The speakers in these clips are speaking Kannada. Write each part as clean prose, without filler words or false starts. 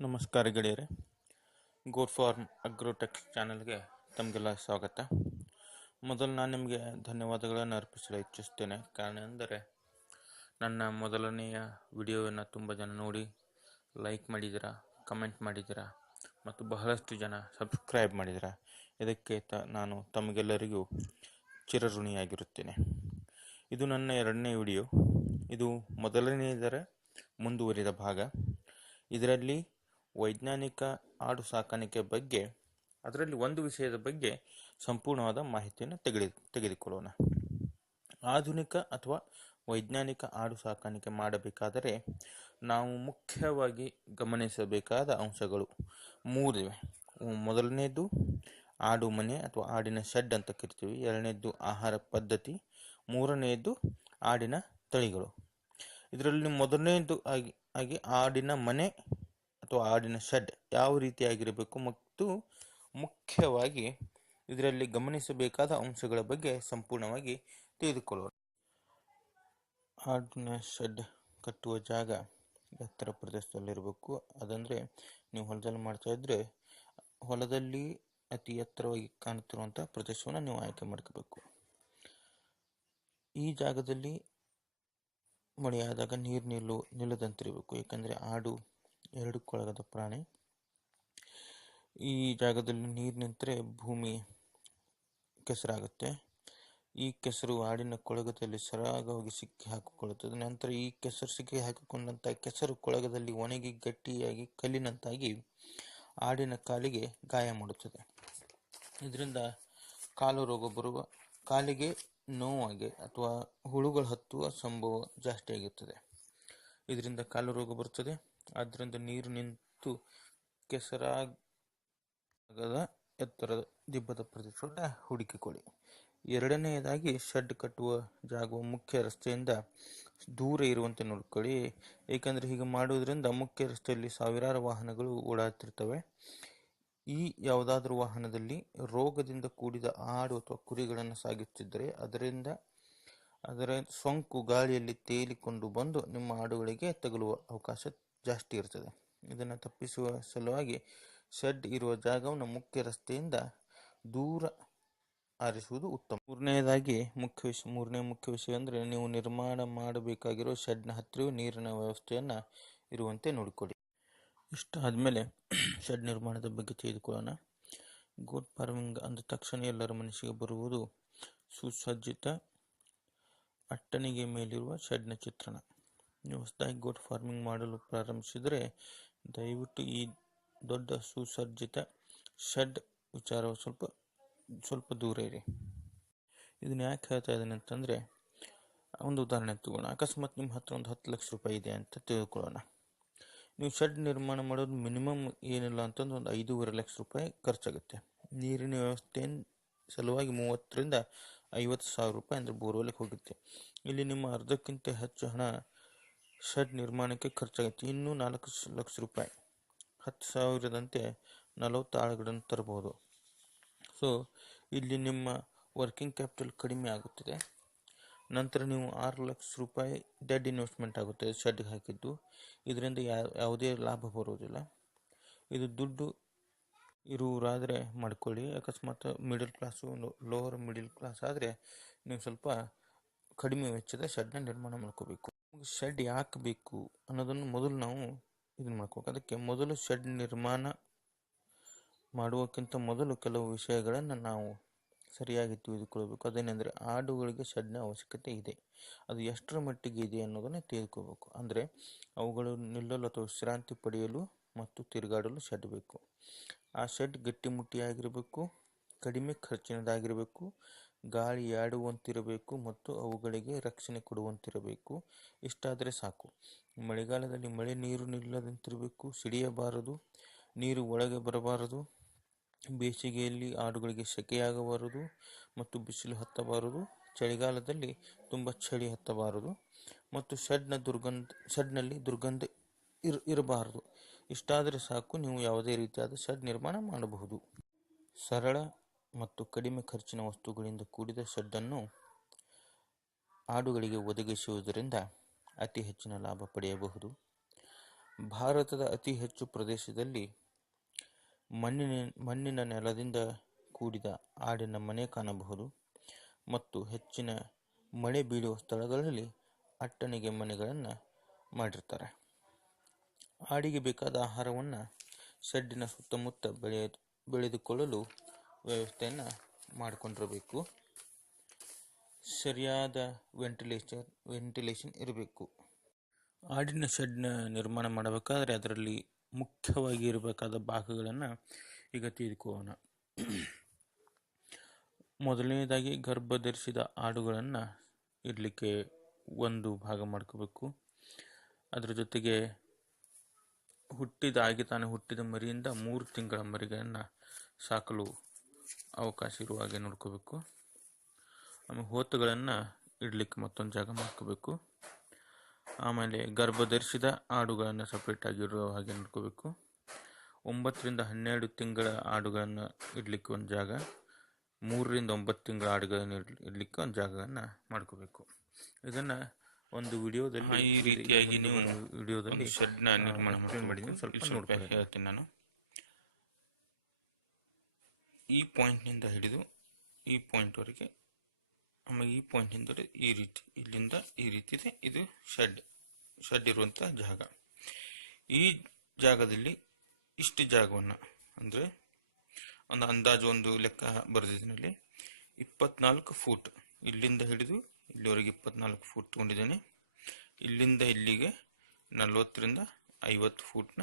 ನಮಸ್ಕಾರ ಗೆಳೆಯರೆ, ಗೋಡ್ ಫಾರ್ಮ್ ಅಗ್ರೋಟೆಕ್ ಚಾನಲ್ಗೆ ತಮಗೆಲ್ಲ ಸ್ವಾಗತ. ಮೊದಲು ನಾನು ನಿಮಗೆ ಧನ್ಯವಾದಗಳನ್ನು ಅರ್ಪಿಸಲು ಇಚ್ಛಿಸ್ತೇನೆ. ಕಾರಣ ಎಂದರೆ ನನ್ನ ಮೊದಲನೆಯ ವಿಡಿಯೋವನ್ನು ತುಂಬ ಜನ ನೋಡಿ ಲೈಕ್ ಮಾಡಿದ್ದೀರಾ, ಕಮೆಂಟ್ ಮಾಡಿದ್ದೀರಾ ಮತ್ತು ಬಹಳಷ್ಟು ಜನ ಸಬ್ಸ್ಕ್ರೈಬ್ ಮಾಡಿದ್ದೀರಾ. ಇದಕ್ಕೆ ನಾನು ತಮಗೆಲ್ಲರಿಗೂ ಚಿರಋಣಿಯಾಗಿರುತ್ತೇನೆ. ಇದು ನನ್ನ 2ನೇ ವಿಡಿಯೋ. ಇದು ಮೊದಲನೆಯದರ ಮುಂದುವರಿದ ಭಾಗ. ಇದರಲ್ಲಿ ವೈಜ್ಞಾನಿಕ ಆಡು ಸಾಕಾಣಿಕೆ ಬಗ್ಗೆ, ಅದರಲ್ಲಿ ಒಂದು ವಿಷಯದ ಬಗ್ಗೆ ಸಂಪೂರ್ಣವಾದ ಮಾಹಿತಿಯನ್ನು ತೆಗೆದುಕೊಳ್ಳೋಣ. ಆಧುನಿಕ ಅಥವಾ ವೈಜ್ಞಾನಿಕ ಆಡು ಸಾಕಾಣಿಕೆ ಮಾಡಬೇಕಾದರೆ ನಾವು ಮುಖ್ಯವಾಗಿ ಗಮನಿಸಬೇಕಾದ ಅಂಶಗಳು 3 ಇವೆ. ಮೊದಲನೇದು ಆಡು ಮನೆ ಅಥವಾ ಆಡಿನ ಶೆಡ್ ಅಂತ ಕರಿತೀವಿ. 2ನೇದು ಆಹಾರ ಪದ್ಧತಿ. 3ನೇದು ಆಡಿನ ತಳಿಗಳು. ಇದರಲ್ಲಿ ಮೊದಲನೇದು ಆಗಿ ಆಡಿನ ಮನೆ ಅಥವಾ ಆಡಿನ ಶೆಡ್ ಯಾವ ರೀತಿಯಾಗಿರಬೇಕು ಮತ್ತು ಮುಖ್ಯವಾಗಿ ಇದರಲ್ಲಿ ಗಮನಿಸಬೇಕಾದ ಅಂಶಗಳ ಬಗ್ಗೆ ಸಂಪೂರ್ಣವಾಗಿ ತಿಳಿದುಕೊಳ್ಳೋಣ. ಆಡಿನ ಶೆಡ್ ಕಟ್ಟುವ ಜಾಗ ಎತ್ತರ ಪ್ರದೇಶದಲ್ಲಿರಬೇಕು. ಅದಂದರೆ ನೀವು ಹೊಲದಲ್ಲಿ ಮಾಡ್ತಾ ಇದ್ರೆ ಹೊಲದಲ್ಲಿ ಅತಿ ಎತ್ತರವಾಗಿ ಕಾಣುತ್ತಿರುವಂಥ ಪ್ರದೇಶವನ್ನು ನೀವು ಆಯ್ಕೆ ಮಾಡ್ಕೋಬೇಕು. ಈ ಜಾಗದಲ್ಲಿ ಮಳೆಯಾದಾಗ ನೀರು ನಿಲ್ಲದಂತಿರಬೇಕು. ಏಕೆಂದರೆ ಆಡು 2 ಕೊಳಗದ ಪ್ರಾಣಿ. ಈ ಜಾಗದಲ್ಲಿ ನೀರು ನಿಂತರೆ ಭೂಮಿ ಕೆಸರಾಗುತ್ತೆ. ಈ ಕೆಸರು ಆಡಿನ ಕೊಳಗದಲ್ಲಿ ಸರಾಗವಾಗಿ ಸಿಕ್ಕಿ ಹಾಕಿಕೊಳ್ಳುತ್ತದೆ. ನಂತರ ಈ ಕೆಸರು ಸಿಕ್ಕಿ ಹಾಕಿಕೊಂಡಂಥ ಕೆಸರು ಕೊಳಗದಲ್ಲಿ ಒಣಗಿ ಗಟ್ಟಿಯಾಗಿ ಕಲ್ಲಿನಂತಾಗಿ ಆಡಿನ ಕಾಲಿಗೆ ಗಾಯ ಮಾಡುತ್ತದೆ. ಇದರಿಂದ ಕಾಲು ರೋಗ ಬರುವ, ಕಾಲಿಗೆ ನೋವಾಗಿ ಅಥವಾ ಹುಳುಗಳು ಹತ್ತುವ ಸಂಭವ ಜಾಸ್ತಿ ಆಗಿರ್ತದೆ. ಇದರಿಂದ ಕಾಲು ರೋಗ ಬರುತ್ತದೆ. ಆದ್ದರಿಂದ ನೀರು ನಿಂತು ಕೆಸರಾಗದ ಎತ್ತರದ ದಿಬ್ಬದ ಪ್ರದೇಶವನ್ನು ಹುಡುಕಿಕೊಳ್ಳಿ. 2ನೇದಾಗಿ ಶೆಡ್ ಕಟ್ಟುವ ಜಾಗವು ಮುಖ್ಯ ರಸ್ತೆಯಿಂದ ದೂರ ಇರುವಂತೆ ನೋಡ್ಕೊಳ್ಳಿ. ಏಕೆಂದರೆ ಹೀಗೆ ಮಾಡುವುದರಿಂದ ಮುಖ್ಯ ರಸ್ತೆಯಲ್ಲಿ ಸಾವಿರಾರು ವಾಹನಗಳು ಓಡಾಡ್ತಿರ್ತವೆ. ಈ ಯಾವುದಾದ್ರೂ ವಾಹನದಲ್ಲಿ ರೋಗದಿಂದ ಕೂಡಿದ ಆಡು ಅಥವಾ ಕುರಿಗಳನ್ನು ಸಾಗಿಸುತ್ತಿದ್ದರೆ ಅದರ ಸೋಂಕು ಗಾಳಿಯಲ್ಲಿ ತೇಲಿಕೊಂಡು ಬಂದು ನಿಮ್ಮ ಆಡುಗಳಿಗೆ ತಗುಲುವ ಅವಕಾಶ ಜಾಸ್ತಿ ಇರ್ತದೆ. ಇದನ್ನು ತಪ್ಪಿಸುವ ಸಲುವಾಗಿ ಶೆಡ್ ಇರುವ ಜಾಗವನ್ನು ಮುಖ್ಯ ರಸ್ತೆಯಿಂದ ದೂರ ಆರಿಸುವುದು ಉತ್ತಮ. 3ನೇ ಮುಖ್ಯ ವಿಷಯ ಅಂದರೆ ನೀವು ನಿರ್ಮಾಣ ಮಾಡಬೇಕಾಗಿರೋ ಶೆಡ್ನ ಹತ್ತಿರವೇ ನೀರಿನ ವ್ಯವಸ್ಥೆಯನ್ನು ಇರುವಂತೆ ನೋಡಿಕೊಳ್ಳಿ. ಇಷ್ಟಾದಮೇಲೆ ಶೆಡ್ ನಿರ್ಮಾಣದ ಬಗ್ಗೆ ತಿಳಿದುಕೊಳ್ಳೋಣ. ಗೋಟ್ ಫಾರ್ಮಿಂಗ್ ಅಂದ ತಕ್ಷಣ ಎಲ್ಲರ ಮನಸ್ಸಿಗೆ ಬರುವುದು ಸುಸಜ್ಜಿತ ಅಟ್ಟಣಿಗೆ ಮೇಲಿರುವ ಶೆಡ್ನ ಚಿತ್ರಣ. ನೀವು ಹೊಸದಾಗಿ ಗೋಟ್ ಫಾರ್ಮಿಂಗ್ ಮಾಡಲು ಪ್ರಾರಂಭಿಸಿದರೆ ದಯವಿಟ್ಟು ಈ ದೊಡ್ಡ ಸುಸಜ್ಜಿತ ಶೆಡ್ ವಿಚಾರ ಸ್ವಲ್ಪ ದೂರ ಇರಿ. ಇದನ್ನ ಯಾಕೆ ಹೇಳ್ತಾ ಇದ್ದೀನಿ ಅಂತಂದರೆ, ಒಂದು ಉದಾಹರಣೆ ತಗೋಣ. ಅಕಸ್ಮಾತ್ ನಿಮ್ಮ ಹತ್ರ ಒಂದು 10 ಲಕ್ಷ ರೂಪಾಯಿ ಇದೆ ಅಂತ ತಿಳ್ಕೊಳ್ಳೋಣ. ನೀವು ಶೆಡ್ ನಿರ್ಮಾಣ ಮಾಡೋದು ಮಿನಿಮಮ್ ಏನಿಲ್ಲ ಅಂತಂದ್ರೆ ಒಂದು 5.5 ಲಕ್ಷ ರೂಪಾಯಿ ಖರ್ಚಾಗುತ್ತೆ. ನೀರಿನ ವ್ಯವಸ್ಥೆ ಸಲುವಾಗಿ 30,000 ರಿಂದ 50,000 ರೂಪಾಯಿ ಅಂದರೆ ಬೋರ್ವೆಲ್ಗೆ ಹೋಗುತ್ತೆ. ಇಲ್ಲಿ ನಿಮ್ಮ ಅರ್ಧಕ್ಕಿಂತ ಹೆಚ್ಚು ಹಣ ಶೆಡ್ ನಿರ್ಮಾಣಕ್ಕೆ ಖರ್ಚಾಗುತ್ತೆ. ಇನ್ನೂ 4 ಲಕ್ಷ ರೂಪಾಯಿ, 10,000ದಂತೆ 40 ಆಳುಗಳನ್ನು ತರಬಹುದು. ಸೊ ಇಲ್ಲಿ ನಿಮ್ಮ ವರ್ಕಿಂಗ್ ಕ್ಯಾಪಿಟಲ್ ಕಡಿಮೆ ಆಗುತ್ತದೆ. ನಂತರ ನೀವು 6 ಲಕ್ಷ ರೂಪಾಯಿ ಡೆಡ್ ಇನ್ವೆಸ್ಟ್ಮೆಂಟ್ ಆಗುತ್ತೆ ಶೆಡ್ಗೆ ಹಾಕಿದ್ದು. ಇದರಿಂದ ಯಾವುದೇ ಲಾಭ ಬರುವುದಿಲ್ಲ. ಇದು ದುಡ್ಡು ಇರುವರಾದರೆ ಮಾಡ್ಕೊಳ್ಳಿ. ಅಕಸ್ಮಾತ್ middle class, lower middle class ಆದರೆ ನೀವು ಸ್ವಲ್ಪ ಕಡಿಮೆ ವೆಚ್ಚದ ಶೆಡ್ನ ನಿರ್ಮಾಣ ಮಾಡ್ಕೋಬೇಕು. ಶೆಡ್ ಯಾಕೆ ಬೇಕು ಅನ್ನೋದನ್ನು ಮೊದಲು ನಾವು ಇದನ್ನು ಮಾಡ್ಕೋಬೇಕು. ಅದಕ್ಕೆ ಮೊದಲು ಶೆಡ್ ನಿರ್ಮಾಣ ಮಾಡುವಕ್ಕಿಂತ ಮೊದಲು ಕೆಲವು ವಿಷಯಗಳನ್ನು ನಾವು ಸರಿಯಾಗಿ ತಿಳಿದುಕೊಳ್ಬೇಕು. ಅದೇನೆಂದರೆ ಆಡುಗಳಿಗೆ ಶೆಡ್ನ ಅವಶ್ಯಕತೆ ಇದೆ, ಅದು ಎಷ್ಟರ ಮಟ್ಟಿಗೆ ಇದೆ ಅನ್ನೋದನ್ನು ತಿಳಿದುಕೋಬೇಕು. ಅಂದರೆ ಅವುಗಳು ನಿಲ್ಲಲು ಅಥವಾ ವಿಶ್ರಾಂತಿ ಪಡೆಯಲು ಮತ್ತು ತಿರುಗಾಡಲು ಶೆಡ್ ಬೇಕು. ಆ ಶೆಡ್ ಗಟ್ಟಿಮುಟ್ಟಿಯಾಗಿರಬೇಕು, ಕಡಿಮೆ ಖರ್ಚಿನದಾಗಿರಬೇಕು, ಗಾಳಿ ಆಡುವಂತಿರಬೇಕು ಮತ್ತು ಅವುಗಳಿಗೆ ರಕ್ಷಣೆ ಕೊಡುವಂತಿರಬೇಕು. ಇಷ್ಟಾದರೆ ಸಾಕು. ಮಳೆಗಾಲದಲ್ಲಿ ಮಳೆ ನೀರು ನಿಲ್ಲದಂತಿರಬೇಕು, ಸಿಡಿಯಬಾರದು, ನೀರು ಒಳಗೆ ಬರಬಾರದು. ಬೇಸಿಗೆಯಲ್ಲಿ ಆಡುಗಳಿಗೆ ಸೆಕೆಯಾಗಬಾರದು ಮತ್ತು ಬಿಸಿಲು ಹತ್ತಬಾರದು. ಚಳಿಗಾಲದಲ್ಲಿ ತುಂಬ ಚಳಿ ಹತ್ತಬಾರದು ಮತ್ತು ಶೆಡ್ನಲ್ಲಿ ದುರ್ಗಂಧ ಇರಬಾರದು. ಇಷ್ಟಾದರೆ ಸಾಕು, ನೀವು ಯಾವುದೇ ರೀತಿಯಾದ ಶೆಡ್ ನಿರ್ಮಾಣ ಮಾಡಬಹುದು. ಸರಳ ಮತ್ತು ಕಡಿಮೆ ಖರ್ಚಿನ ವಸ್ತುಗಳಿಂದ ಕೂಡಿದ ಶೆಡ್ಡನ್ನು ಆಡುಗಳಿಗೆ ಒದಗಿಸುವುದರಿಂದ ಅತಿ ಹೆಚ್ಚಿನ ಲಾಭ ಪಡೆಯಬಹುದು. ಭಾರತದ ಅತಿ ಹೆಚ್ಚು ಪ್ರದೇಶದಲ್ಲಿ ಮಣ್ಣಿನ ನೆಲದಿಂದ ಕೂಡಿದ ಆಡಿನ ಮನೆ ಕಾಣಬಹುದು ಮತ್ತು ಹೆಚ್ಚಿನ ಮಳೆ ಬೀಳುವ ಸ್ಥಳಗಳಲ್ಲಿ ಅಟ್ಟಣಿಗೆ ಮನೆಗಳನ್ನು ಮಾಡಿರ್ತಾರೆ. ಆಡಿಗೆ ಬೇಕಾದ ಆಹಾರವನ್ನು ಶೆಡ್ಡಿನ ಸುತ್ತಮುತ್ತ ಬೆಳೆದುಕೊಳ್ಳಲು ವ್ಯವಸ್ಥೆಯನ್ನು ಮಾಡಿಕೊಂಡಿರಬೇಕು. ಸರಿಯಾದ ವೆಂಟಿಲೇಷನ್ ಇರಬೇಕು. ಆಡಿನ ಶೆಡ್ನ ನಿರ್ಮಾಣ ಮಾಡಬೇಕಾದ್ರೆ ಅದರಲ್ಲಿ ಮುಖ್ಯವಾಗಿ ಇರಬೇಕಾದ ಭಾಗಗಳನ್ನು ಈಗ ತಿಳಿದುಕೊಳ್ಳೋಣ. ಮೊದಲನೇದಾಗಿ ಗರ್ಭ ಧರಿಸಿದ ಆಡುಗಳನ್ನು ಇಡಲಿಕ್ಕೆ ಒಂದು ಭಾಗ ಮಾಡ್ಕೋಬೇಕು. ಅದರ ಜೊತೆಗೆ ತಾನು ಹುಟ್ಟಿದ ಮರಿಯಿಂದ 3 ತಿಂಗಳ ಮರಿಗಳನ್ನು ಸಾಕಲು ಅವಕಾಶ ಇರುವ ಹಾಗೆ ನೋಡ್ಕೋಬೇಕು. ಆಮೇಲೆ ಹೋತುಗಳನ್ನು ಇಡಲಿಕ್ಕೆ ಮತ್ತೊಂದು ಜಾಗ ಮಾಡ್ಕೋಬೇಕು. ಆಮೇಲೆ ಗರ್ಭ ಧರಿಸಿದ ಆಡುಗಳನ್ನು ಸಪ್ರೇಟ್ ಆಗಿರೋ ಹಾಗೆ ನೋಡ್ಕೋಬೇಕು. 9 ರಿಂದ 12 ತಿಂಗಳ ಆಡುಗಳನ್ನು ಇಡಲಿಕ್ಕೆ ಒಂದು ಜಾಗ, 3 ರಿಂದ 9 ತಿಂಗಳ ಆಡುಗಳನ್ನು ಇಡಲಿಕ್ಕೆ ಒಂದು ಜಾಗವನ್ನು ಮಾಡ್ಕೋಬೇಕು. ಇದನ್ನು ಒಂದು ವಿಡಿಯೋದಲ್ಲಿ ಈ ರೀತಿಯಾಗಿ ನೀವು ವಿಡಿಯೋದಲ್ಲಿ ಶೆಡ್ನ ನಿರ್ಮಾಣ ಮಾಡಿದ್ದೀನಿ. ಸ್ವಲ್ಪ ಹೇಳ್ತೀನಿ ನಾನು. ಈ ಪಾಯಿಂಟ್ನಿಂದ ಹಿಡಿದು ಈ ಪಾಯಿಂಟ್ವರೆಗೆ, ಆಮೇಲೆ ಈ ಪಾಯಿಂಟ್ನಿಂದ ಈ ರೀತಿ, ಇಲ್ಲಿಂದ ಈ ರೀತಿ ಇದೆ. ಇದು ಶೆಡ್ ಇರುವಂಥ ಜಾಗ. ಈ ಜಾಗದಲ್ಲಿ ಇಷ್ಟು ಜಾಗವನ್ನು, ಅಂದರೆ ಒಂದು ಅಂದಾಜು ಒಂದು ಲೆಕ್ಕ ಬರೆದಿದ್ದೀನಿ. 24 ಫೂಟ್ ಇಲ್ಲಿಂದ ಹಿಡಿದು ಇಲ್ಲಿವರೆಗೆ 24 ಫೂಟ್ ತಗೊಂಡಿದ್ದೇನೆ. ಇಲ್ಲಿಂದ ಇಲ್ಲಿಗೆ 40 ರಿಂದ 50 ಫೂಟ್ನ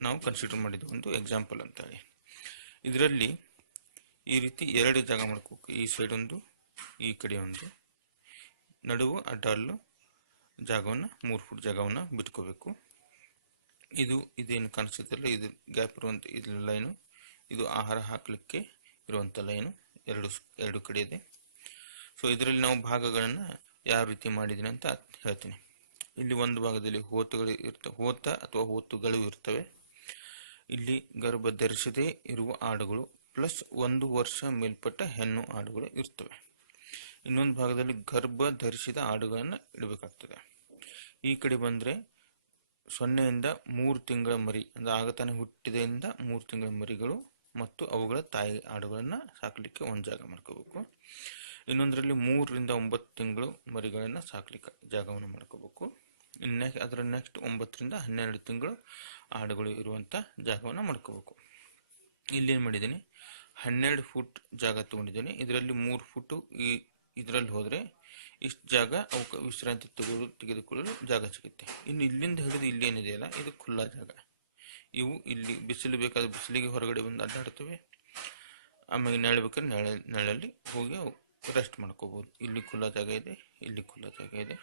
ನಾವು ಕನ್ಸಿಡರ್ ಮಾಡಿದ್ವಿ, ಒಂದು ಎಕ್ಸಾಂಪಲ್ ಅಂತ ಹೇಳಿ. ಇದರಲ್ಲಿ ಈ ರೀತಿ 2 ಜಾಗ ಮಾಡ್ಕೋಬೇಕು. ಈ ಸೈಡ್ ಒಂದು, ಈ ಕಡೆ ಒಂದು, ನಡುವು ಅಡ್ಡಲ್ಲು ಜಾಗವನ್ನು 3 ಫೂಟ್ ಜಾಗವನ್ನು ಬಿಟ್ಕೋಬೇಕು. ಇದೇನು ಕಾಣಿಸುತ್ತಲ್ಲ, ಇದು ಗ್ಯಾಪ್ ಇರುವಂಥ ಇದು ಲೈನು, ಇದು ಆಹಾರ ಹಾಕಲಿಕ್ಕೆ ಇರುವಂಥ ಲೈನು ಎರಡು ಕಡೆ ಇದೆ. ಸೊ ಇದರಲ್ಲಿ ನಾವು ಭಾಗಗಳನ್ನು ಯಾವ ರೀತಿ ಮಾಡಿದ್ದೀನಿ ಅಂತ ಹೇಳ್ತೀನಿ. ಇಲ್ಲಿ ಒಂದು ಭಾಗದಲ್ಲಿ ಹೋತ ಅಥವಾ ಹೋತುಗಳು ಇರ್ತವೆ. ಇಲ್ಲಿ ಗರ್ಭ ಧರಿಸದೇ ಇರುವ ಆಡುಗಳು ಪ್ಲಸ್ 1 ವರ್ಷ ಮೇಲ್ಪಟ್ಟ ಹೆಣ್ಣು ಆಡುಗಳು ಇರ್ತವೆ. ಇನ್ನೊಂದು ಭಾಗದಲ್ಲಿ ಗರ್ಭ ಧರಿಸಿದ ಆಡುಗಳನ್ನು ಇಡಬೇಕಾಗ್ತದೆ. ಈ ಕಡೆ ಬಂದರೆ 0 ರಿಂದ 3 ತಿಂಗಳ ಮರಿ, ಅಂದರೆ ಆಗತಾನೆ ಹುಟ್ಟಿದೆಯಿಂದ 3 ತಿಂಗಳ ಮರಿಗಳು ಮತ್ತು ಅವುಗಳ ತಾಯಿ ಆಡುಗಳನ್ನು ಸಾಕಲಿಕ್ಕೆ ಒಂದು ಜಾಗ ಮಾಡ್ಕೋಬೇಕು. ಇನ್ನೊಂದರಲ್ಲಿ 3 ರಿಂದ 9 ತಿಂಗಳು ಮರಿಗಳನ್ನು ಸಾಕಲಿಕ್ಕೆ ಜಾಗವನ್ನು ಮಾಡ್ಕೋಬೇಕು. ಅದರ ನೆಕ್ಸ್ಟ್ 9 ರಿಂದ 12 ತಿಂಗಳು ಆಡುಗಳು ಇರುವಂಥ ಜಾಗವನ್ನು ಮಾಡ್ಕೋಬೇಕು. ಇಲ್ಲೇನು ಮಾಡಿದ್ದೀನಿ, 12 ಫೂಟ್ ಜಾಗ ತಗೊಂಡಿದ್ದೀನಿ. ಇದರಲ್ಲಿ 3 ಫುಟು ಇದರಲ್ಲಿ ಹೋದರೆ ಇಷ್ಟು ಜಾಗ ಅವಕ್ಕೆ ವಿಶ್ರಾಂತಿ ತೆಗೆದುಕೊಳ್ಳಲು ಜಾಗ ಸಿಗುತ್ತೆ. ಇನ್ನು ಇಲ್ಲಿಂದ ಹಿಡಿದು ಇಲ್ಲೇನಿದೆಯಲ್ಲ, ಇದು ಖುಲ್ಲಾ ಜಾಗ. ಇವು ಇಲ್ಲಿ ಬಿಸಿಲು ಬೇಕಾದ ಬಿಸಿಲಿಗೆ ಹೊರಗಡೆ ಬಂದು ಅಡ್ಡಾಡ್ತವೆ. ಆಮೇಲೆ ನೆರಳು ಬೇಕಾದ್ರೆ ನೆರಳಲ್ಲಿ ಹೋಗಿ ರೆಸ್ಟ್ ಮಾಡ್ಕೋಬೋದು. ಇಲ್ಲಿ ಖುಲ್ಲಾ ಜಾಗ ಇದೆ, ಇಲ್ಲಿ ಖುಲ್ಲಾ ಜಾಗ ಇದೆ,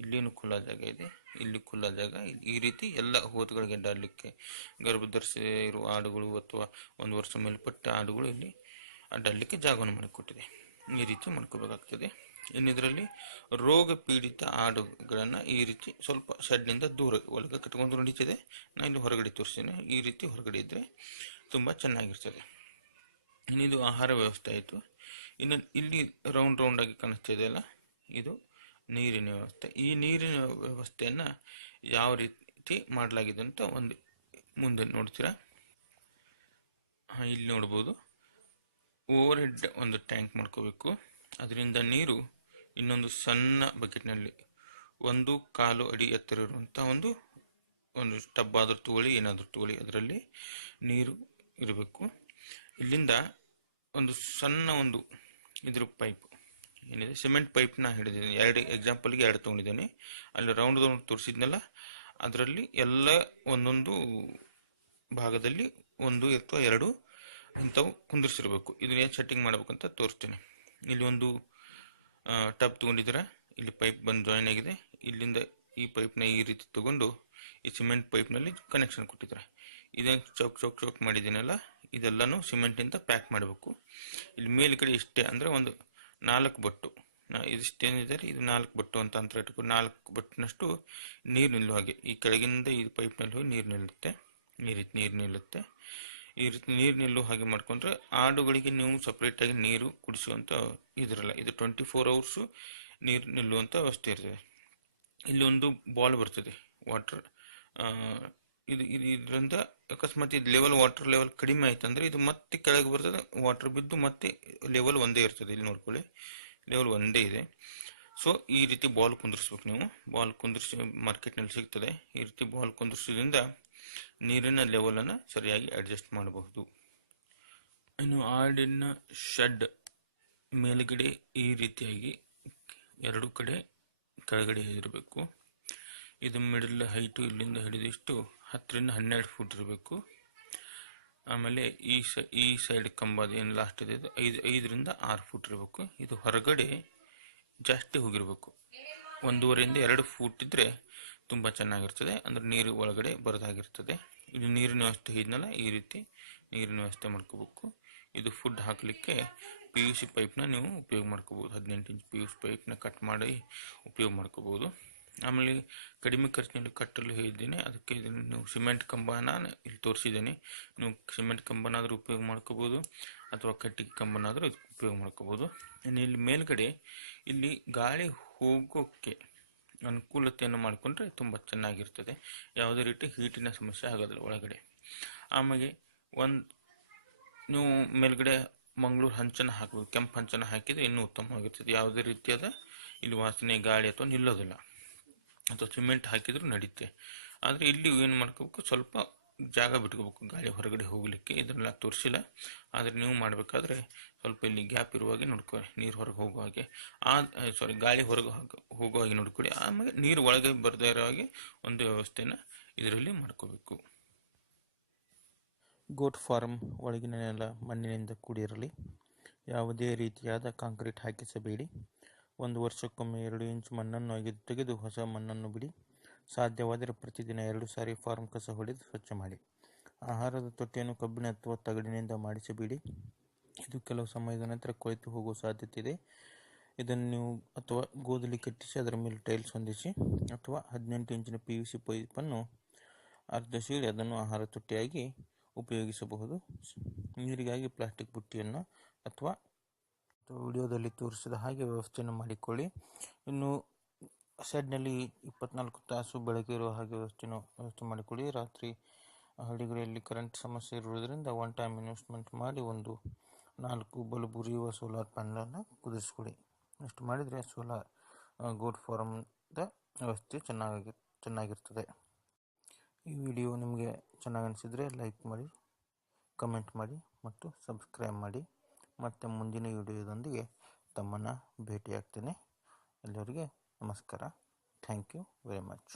ಇಲ್ಲಿನೂ ಖುಲ್ಲಾ ಜಾಗ ಇದೆ, ಇಲ್ಲಿ ಖುಲ್ಲಾ ಜಾಗ. ಈ ರೀತಿ ಎಲ್ಲ ಹೋತುಗಳಿಗೆ ಅಡ್ಡಾಡಲಿಕ್ಕೆ, ಗರ್ಭಧರಿಸಿರುವ ಆಡುಗಳು ಅಥವಾ 1 ವರ್ಷ ಮೇಲ್ಪಟ್ಟ ಆಡುಗಳು ಇಲ್ಲಿ ಅಡ್ಡಾಡಲಿಕ್ಕೆ ಜಾಗವನ್ನು ಮಾಡಿಕೊಟ್ಟಿದೆ. ಈ ರೀತಿ ಮಾಡ್ಕೋಬೇಕಾಗ್ತದೆ. ಇನ್ನು ಇದರಲ್ಲಿ ರೋಗ ಪೀಡಿತ ಆಡುಗಳನ್ನು ಈ ರೀತಿ ಸ್ವಲ್ಪ ಶೆಡ್ನಿಂದ ದೂರ ಒಳಗೆ ಕಟ್ಕೊಂಡು ನಡೀತಿದೆ. ನಾನು ಇಲ್ಲಿ ಹೊರಗಡೆ ತೋರಿಸ್ತೀನಿ. ಈ ರೀತಿ ಹೊರಗಡೆ ಇದ್ದರೆ ತುಂಬ ಚೆನ್ನಾಗಿರ್ತದೆ. ಇನ್ನಿದು ಆಹಾರ ವ್ಯವಸ್ಥೆ ಆಯಿತು. ಇನ್ನು ಇಲ್ಲಿ ರೌಂಡ್ ಆಗಿ ಕಾಣಿಸ್ತಾ ಇದೆಯಲ್ಲ, ಇದು ನೀರಿನ ವ್ಯವಸ್ಥೆ. ಈ ನೀರಿನ ವ್ಯವಸ್ಥೆಯನ್ನು ಯಾವ ರೀತಿ ಮಾಡಲಾಗಿದೆ ಅಂತ ಒಂದು ಮುಂದೆ ನೋಡ್ತೀರಾ. ಇಲ್ಲಿ ನೋಡ್ಬೋದು, ಓವರ್ ಹೆಡ್ ಒಂದು ಟ್ಯಾಂಕ್ ಮಾಡ್ಕೋಬೇಕು. ಅದರಿಂದ ನೀರು ಇನ್ನೊಂದು ಸಣ್ಣ ಬಕೆಟ್ನಲ್ಲಿ 1.25 ಅಡಿ ಎತ್ತರ ಇರುವಂಥ ಒಂದು ಟಬ್ ಆದರೂ ತಗೊಳ್ಳಿ, ಏನಾದರೂ ತಗೊಳ್ಳಿ, ಅದರಲ್ಲಿ ನೀರು ಇರಬೇಕು. ಇಲ್ಲಿಂದ ಒಂದು ಸಣ್ಣ ಇದ್ರ ಪೈಪ್ ಏನಿದೆ, ಸಿಮೆಂಟ್ ಪೈಪ್ನ ಹಿಡಿದಿದ್ದೀನಿ. 2 ಎಕ್ಸಾಂಪಲ್ಗೆ 2 ತೊಗೊಂಡಿದ್ದೀನಿ. ಅಲ್ಲಿ ರೌಂಡ್ ತೋರಿಸಿದ್ನಲ್ಲ, ಅದರಲ್ಲಿ ಎಲ್ಲ ಒಂದೊಂದು ಭಾಗದಲ್ಲಿ 1 ಅಥವಾ 2 ಇಂಥವು ಕುಂದಿರ್ಸಿರ್ಬೇಕು. ಇದನ್ನ ಸೆಟ್ಟಿಂಗ್ ಮಾಡ್ಬೇಕಂತ ತೋರಿಸ್ತೀನಿ. ಇಲ್ಲಿ ಒಂದು ಟಬ್ ತೊಗೊಂಡಿದ್ದೀರ, ಇಲ್ಲಿ ಪೈಪ್ ಬಂದು ಜಾಯಿನ್ ಆಗಿದೆ. ಇಲ್ಲಿಂದ ಈ ಪೈಪ್ನ ಈ ರೀತಿ ತಗೊಂಡು ಈ ಸಿಮೆಂಟ್ ಪೈಪ್ನಲ್ಲಿ ಕನೆಕ್ಷನ್ ಕೊಟ್ಟಿದ್ದಾರೆ. ಇದೇನು ಚೌಕ್ ಮಾಡಿದ್ದೀನಲ್ಲ, ಇದೆಲ್ಲನೂ ಸಿಮೆಂಟಿಂದ ಪ್ಯಾಕ್ ಮಾಡಬೇಕು. ಇಲ್ಲಿ ಮೇಲ್ಗಡೆ ಇಷ್ಟೇ, ಅಂದರೆ ಒಂದು 4 ಬಟ್ಟು, ಇದಿಷ್ಟೇನಿದೆ ಇದು 4 ಬಟ್ಟು ಅಂತ ಅಂತರ ಇಟ್ಕೊಂಡು 4 ಬಟ್ಟಿನಷ್ಟು ನೀರು ನಿಲ್ಲುವ ಹಾಗೆ ಈ ಕೆಳಗಿಂದ ಈ ಪೈಪ್ನಲ್ಲಿ ಹೋಗಿ ನೀರು ನಿಲ್ಲುತ್ತೆ. ಈ ರೀತಿ ನೀರು ನಿಲ್ಲುತ್ತೆ. ಈ ರೀತಿ ನೀರು ನಿಲ್ಲುವ ಹಾಗೆ ಮಾಡ್ಕೊಂಡ್ರೆ ಆಡುಗಳಿಗೆ ನೀವು ಸಪ್ರೇಟಾಗಿ ನೀರು ಕುಡಿಸುವಂಥ ಇದಿರಲ್ಲ. ಇದು 24 ಅವರ್ಸು ನೀರು ನಿಲ್ಲುವಂಥ ವ್ಯವಸ್ಥೆ ಇರ್ತದೆ. ಇಲ್ಲಿ ಒಂದು ಬಾಲ್ ಬರ್ತದೆ, ವಾಟರ್ ಆ, ಇದರಿಂದ ಅಕಸ್ಮಾತ್ ಇದು ವಾಟರ್ ಲೆವೆಲ್ ಕಡಿಮೆ ಆಯ್ತಂದ್ರೆ ಇದು ಮತ್ತೆ ಕೆಳಗೆ ಬರ್ತದೆ, ವಾಟರ್ ಬಿದ್ದು ಮತ್ತೆ ಲೆವೆಲ್ ಒಂದೇ ಇರ್ತದೆ. ಇಲ್ಲಿ ನೋಡ್ಕೊಳ್ಳಿ, ಲೆವೆಲ್ ಒಂದೇ ಇದೆ. ಸೊ ಈ ರೀತಿ ಬಾಲ್ ಕುಂದಿರ್ಸ್ಬೇಕು ನೀವು. ಬಾಲ್ ಕುಂದಿರ್ಸಿ ಮಾರ್ಕೆಟ್ನಲ್ಲಿ ಸಿಗ್ತದೆ. ಈ ರೀತಿ ಬಾಲ್ ಕುಂದಿರ್ಸೋದ್ರಿಂದ ನೀರಿನ ಲೆವೆಲ್ ಅನ್ನು ಸರಿಯಾಗಿ ಅಡ್ಜಸ್ಟ್ ಮಾಡಬಹುದು. ಇನ್ನು ಆಡಿನ ಶೆಡ್ ಮೇಲ್ಗಡೆ ಈ ರೀತಿಯಾಗಿ ಎರಡು ಕಡೆ ಕೆಳಗಡೆ ಇರಬೇಕು. ಇದು ಮಿಡಲ್ ಹೈಟು ಇಲ್ಲಿಂದ ಹಿಡಿದಿಷ್ಟು 10 ರಿಂದ 12 ಫೂಟ್ ಇರಬೇಕು. ಆಮೇಲೆ ಈ ಸೈಡ್ ಕಂಬ ಏನು ಲಾಸ್ಟ್ ಇದೆ 5 ರಿಂದ 6 ಫೂಟ್ ಇರಬೇಕು. ಇದು ಹೊರಗಡೆ ಜಾಸ್ತಿ ಹೋಗಿರಬೇಕು. 1.5 ರಿಂದ 2 ಫೂಟ್ ಇದ್ರೆ ತುಂಬ ಚೆನ್ನಾಗಿರ್ತದೆ, ಅಂದ್ರೆ ನೀರು ಒಳಗಡೆ ಬರದಾಗಿರ್ತದೆ. ಇದು ನೀರಿನ ವ್ಯವಸ್ಥೆ ಇದನ್ನಲ್ಲ, ಈ ರೀತಿ ನೀರಿನ ವ್ಯವಸ್ಥೆ ಮಾಡ್ಕೋಬೇಕು. ಇದು ಫುಡ್ ಹಾಕಲಿಕ್ಕೆ PVC ಪೈಪ್ನ ನೀವು ಉಪಯೋಗ ಮಾಡ್ಕೋಬೋದು. 18 ಇಂಚ್ PVC ಪೈಪ್ನ ಕಟ್ ಮಾಡಿ ಉಪಯೋಗ ಮಾಡ್ಕೋಬೋದು. ಆಮೇಲೆ ಕಡಿಮೆ ಖರ್ಚಿನಲ್ಲಿ ಕಟ್ಟಲು ಹೇಳಿದ್ದೇನೆ, ಅದಕ್ಕೆ ನೀವು ಸಿಮೆಂಟ್ ಕಂಬನ ಇಲ್ಲಿ ತೋರಿಸಿದ್ದೇನೆ. ನೀವು ಸಿಮೆಂಟ್ ಕಂಬನಾದರೂ ಉಪಯೋಗ ಮಾಡ್ಕೋಬೋದು ಅಥವಾ ಕಟ್ಟಿಗೆ ಕಂಬನಾದರೂ ಉಪಯೋಗ ಮಾಡ್ಕೋಬೋದು. ಇನ್ನು ಇಲ್ಲಿ ಮೇಲ್ಗಡೆ ಇಲ್ಲಿ ಗಾಳಿ ಹೋಗೋಕ್ಕೆ ಅನುಕೂಲತೆಯನ್ನು ಮಾಡಿಕೊಂಡ್ರೆ ತುಂಬ ಚೆನ್ನಾಗಿರ್ತದೆ. ಯಾವುದೇ ರೀತಿ ಹೀಟಿನ ಸಮಸ್ಯೆ ಆಗೋದಿಲ್ಲ ಒಳಗಡೆ. ಆಮೇಲೆ ನೀವು ಮೇಲ್ಗಡೆ ಮಂಗಳೂರು ಹಂಚನ್ನು ಹಾಕಬೇಕು. ಕೆಂಪು ಹಂಚನ್ನು ಹಾಕಿದರೆ ಇನ್ನೂ ಉತ್ತಮವಾಗಿರ್ತದೆ. ಯಾವುದೇ ರೀತಿಯಾದ ಇಲ್ಲಿ ವಾಸನೆ ಗಾಳಿ ಅಥವಾ ನಿಲ್ಲೋದಿಲ್ಲ. ಅಥವಾ ಸಿಮೆಂಟ್ ಹಾಕಿದ್ರು ನಡೀತೆ. ಆದರೆ ಇಲ್ಲಿ ಏನು ಮಾಡ್ಕೋಬೇಕು, ಸ್ವಲ್ಪ ಜಾಗ ಬಿಟ್ಕೋಬೇಕು ಗಾಳಿ ಹೊರಗಡೆ ಹೋಗಲಿಕ್ಕೆ. ಇದನ್ನೆಲ್ಲ ತೋರಿಸಿಲ್ಲ, ಆದರೆ ನೀವು ಮಾಡಬೇಕಾದ್ರೆ ಸ್ವಲ್ಪ ಇಲ್ಲಿ ಗ್ಯಾಪ್ ಇರುವ ಹಾಗೆ ನೋಡ್ಕೊಳ್ಳಿ. ನೀರು ಹೊರಗೆ ಹೋಗೋ ಹಾಗೆ, ಗಾಳಿ ಹೊರಗೆ ಹೋಗೋ ಹಾಗೆ ನೋಡ್ಕೊಳ್ಳಿ. ಆಮೇಲೆ ನೀರು ಒಳಗೆ ಬರದೇ ಇರೋ ಹಾಗೆ ಒಂದು ವ್ಯವಸ್ಥೆನ ಇದರಲ್ಲಿ ಮಾಡ್ಕೋಬೇಕು. ಗೋಟ್ ಫಾರ್ಮ್ ಒಳಗಿನ ನೆಲ ಮಣ್ಣಿನಿಂದ ಕೂಡಿರಲಿ. ಯಾವುದೇ ರೀತಿಯಾದ ಕಾಂಕ್ರೀಟ್ ಹಾಕಿಸಬೇಡಿ. 1 ವರ್ಷಕ್ಕೊಮ್ಮೆ 2 ಇಂಚ್ ಮಣ್ಣನ್ನು ಅಗೆದು ತೆಗೆದು ಹೊಸ ಮಣ್ಣನ್ನು ಬಿಡಿ. ಸಾಧ್ಯವಾದರೆ ಪ್ರತಿದಿನ 2 ಸಾರಿ ಫಾರ್ಮ್ ಕಸ ಹೊಡೆದು ಸ್ವಚ್ಛ ಮಾಡಿ. ಆಹಾರದ ತೊಟ್ಟಿಯನ್ನು ಕಬ್ಬಿಣ ಅಥವಾ ತಗಡಿನಿಂದ ಮಾಡಿಸಬೇಡಿ. ಇದು ಕೆಲವು ಸಮಯದ ನಂತರ ಕೊಳೆತು ಹೋಗುವ ಸಾಧ್ಯತೆ ಇದೆ. ಇದನ್ನು ನೀವು ಅಥವಾ ಗೋಧಲಿ ಕಟ್ಟಿಸಿ ಅದರ ಮೇಲೆ ಟೈಲ್ಸ್ ಹೊಂದಿಸಿ, ಅಥವಾ 18 ಇಂಚಿನ PVC ಪೈಪನ್ನು ಅರ್ಧ ಸೀಳಿ ಅದನ್ನು ಆಹಾರ ತೊಟ್ಟಿಯಾಗಿ ಉಪಯೋಗಿಸಬಹುದು. ನೀರಿಗಾಗಿ ಪ್ಲಾಸ್ಟಿಕ್ ಬುಟ್ಟಿಯನ್ನು ಅಥವಾ ವಿಡಿಯೋದಲ್ಲಿ ತೋರಿಸಿದ ಹಾಗೆ ವ್ಯವಸ್ಥೆಯನ್ನು ಮಾಡಿಕೊಳ್ಳಿ. ಇನ್ನು ಶೆಡ್ನಲ್ಲಿ 24 ತಾಸು ಬೆಳಕಿರುವ ಹಾಗೆ ವ್ಯವಸ್ಥೆ ಮಾಡಿಕೊಳ್ಳಿ. ರಾತ್ರಿ ಹಳ್ಳಿಗಳಲ್ಲಿ ಕರೆಂಟ್ ಸಮಸ್ಯೆ ಇರುವುದರಿಂದ ಒನ್ ಟೈಮ್ ಇನ್ವೆಸ್ಟ್ಮೆಂಟ್ ಮಾಡಿ ಒಂದು 4 ಬಲ್ಬ್ ಉರಿಯುವ ಸೋಲಾರ್ ಪ್ಯಾನಲನ್ನು ಕುದಿಸ್ಕೊಳ್ಳಿ. ಇಷ್ಟು ಮಾಡಿದರೆ ಗೋಟ್ ಫಾರ್ಮ್ದ ವ್ಯವಸ್ಥೆ ಚೆನ್ನಾಗಿರ್ತದೆ. ಈ ವಿಡಿಯೋ ನಿಮಗೆ ಚೆನ್ನಾಗಿ ಅನಿಸಿದರೆ ಲೈಕ್ ಮಾಡಿ, ಕಮೆಂಟ್ ಮಾಡಿ ಮತ್ತು ಸಬ್ಸ್ಕ್ರೈಬ್ ಮಾಡಿ. ಮತ್ತು ಮುಂದಿನ ವಿಡಿಯೋದೊಂದಿಗೆ ತಮ್ಮನ್ನು ಭೇಟಿಯಾಗ್ತೇನೆ. ಎಲ್ಲರಿಗೆ ನಮಸ್ಕಾರ. Thank you very much.